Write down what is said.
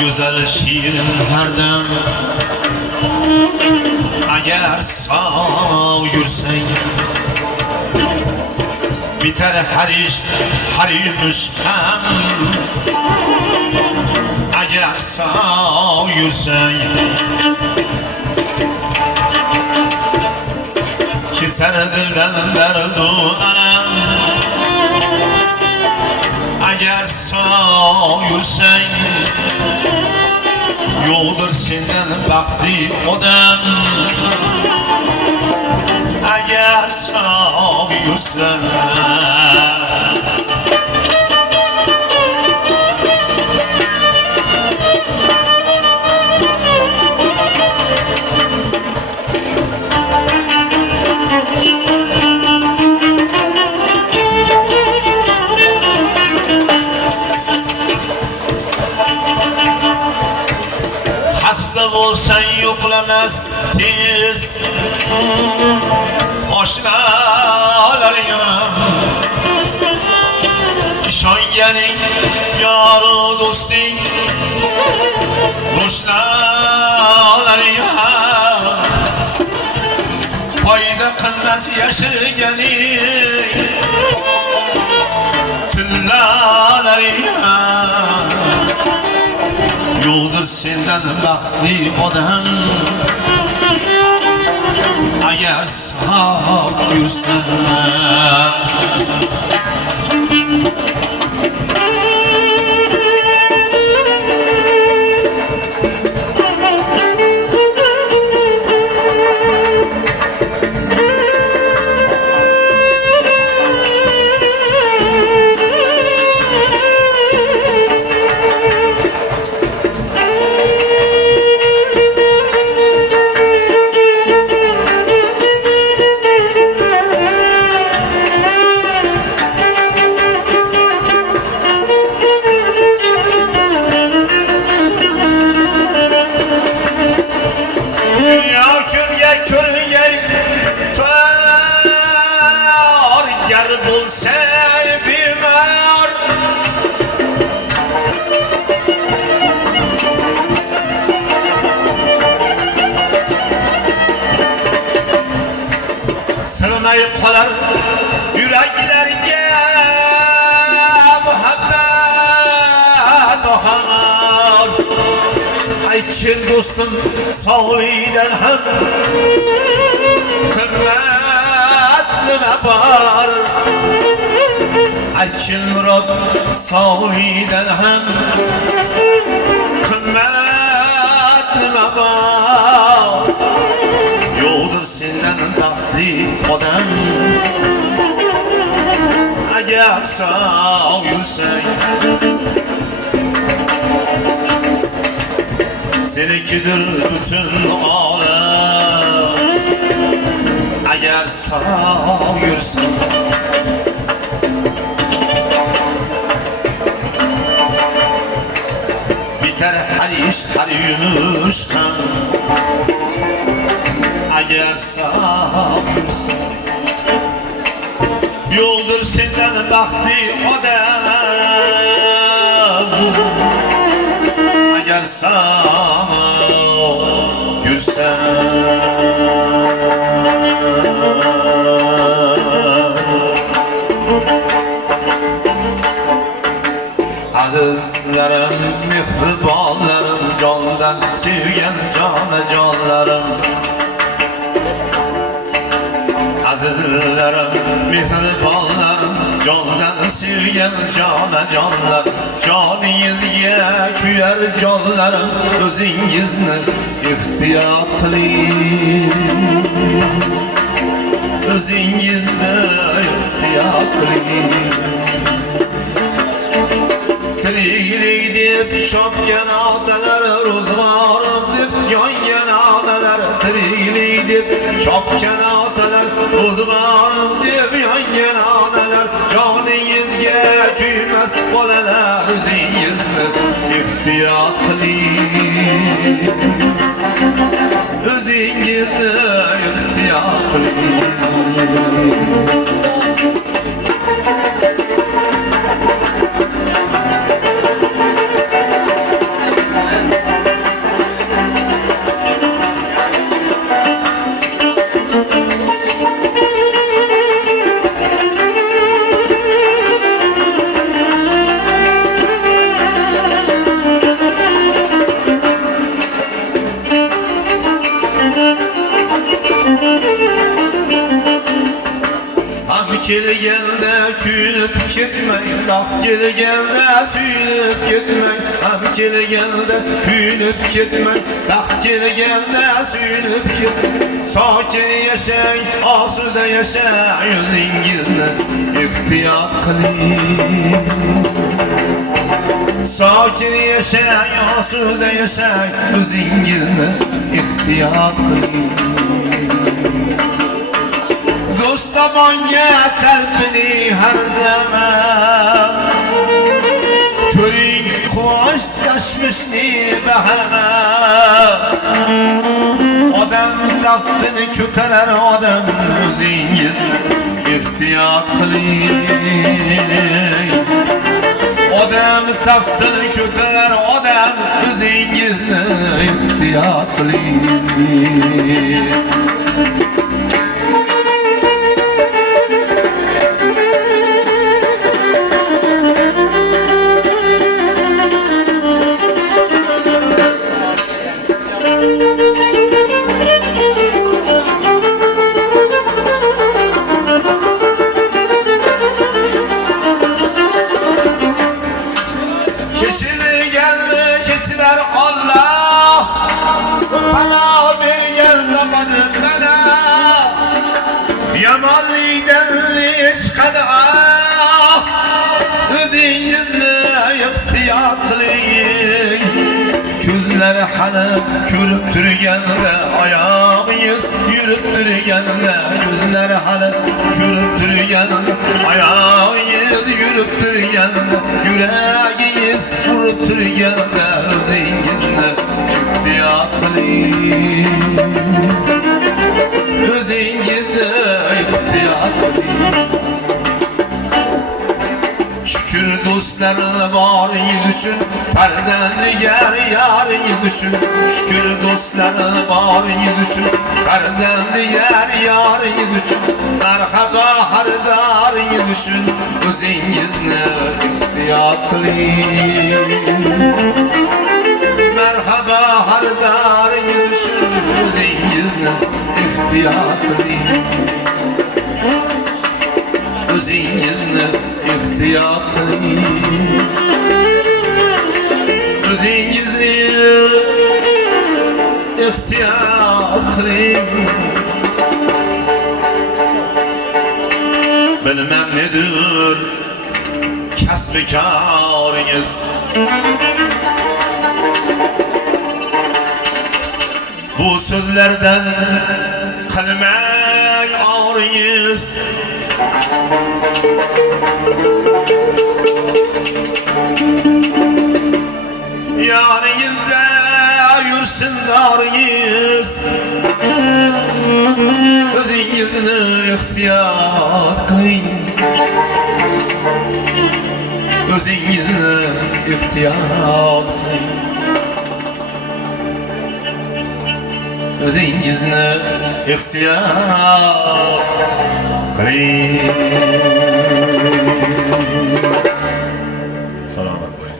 güzel şiirin her dem Eğer sağ yürsen biter her iş her yürüş hem Eğer sağ yürsen Keter dilenler duanem Eğer sağ yürsen Yoldur senden vakti odam Eğer sağ yürsen Hasta olsan yoklamaz tez Aşnalarım İşangenin yarı dostin Ruşnalarım Fayda kılmaz yaşayanın Tüllalarım Yoldur senden vakti odam Eğer sağ yürsen Sığmay qolar yüreklerge muhabbet ohanar Aykin dostum sağlıyden hem kımmet nime var Aykin Murat sağlıyden hem kımmet nime var Yoldur senden vakti odam Eğer sağ yürsen Seninkidir bütün alem Eğer sağ yürsen Biter her iş her yürüş Eğer sağ yürsen Yoldur senden vakti odam Eğer sağ yürsen Azizlerim, mihribanlarım Candan sevgen cana canlarım Azizlerim, mihribanlarım Candan sevgen cana canlar Caningizge küyer canlarım O'zingizni ehtiyot qiling O'zingizni ehtiyot qiling Tiriklik deb shopgan otalar ro'zg'orim deb yongan onalar Tiriklik deb shopgan otalar ro'zg'orim deb yongan onalar Joningizga kuymas bolalar o'zingizni ehtiyot qiling O'zingizni ehtiyot qiling ketmey, laf kelgende suyunip ketmey, hem kelgende hüynüp ketmey, laf kelgende suyunip ketmey. Sakin yaşay, asuda yaşay, yüzingizne ihtiyat kılayım. Sakin yaşay, asuda yaşay, yüzingizne ihtiyat kılayım. Dosta banga kalbini her demem, körün kuaş taşmışni bahane. Adam taftını köteler, adam o'zingiz ihtiyat qiling. Odam taftını köteler, odam o'zingizni ihtiyat qiling. Keçiler Allah, bana bir yazamadı bana. Yamanli'den çıkadı ah, o'zingizni ihtiyat qiling. Ko'zlari hali ko'rib turganda, oyog'ingiz yurib turganda, ko'zlari hali ko'rib turganda, oyog'ingiz yurib turganda, yuragingiz urib turganda, o'zingizni ihtiyot qiling. O'zingizni ihtiyot qiling. Şükür dostlarına varingiz üçün, farzandigar yaringiz üçün. Şükür dostlarına varingiz üçün, farzandigar yaringiz üçün. Merhaba hardaringiz üçün, o'zingizni ihtiyot qiling. Merhaba hardaringiz üçün, o'zingizni ihtiyot qiling. O'zingizni ihtiyot qiling. O'zingizni ihtiyot qiling. Bilmem nedir kasbi koringiz, bu so'zlardan qilmang oringiz. Yaningizda yursin doringiz, o'zingizni ihtiyot qiling. O'zingizni ihtiyot qiling. O'zingizni ihtiyot qiling. Salomat bo'ling.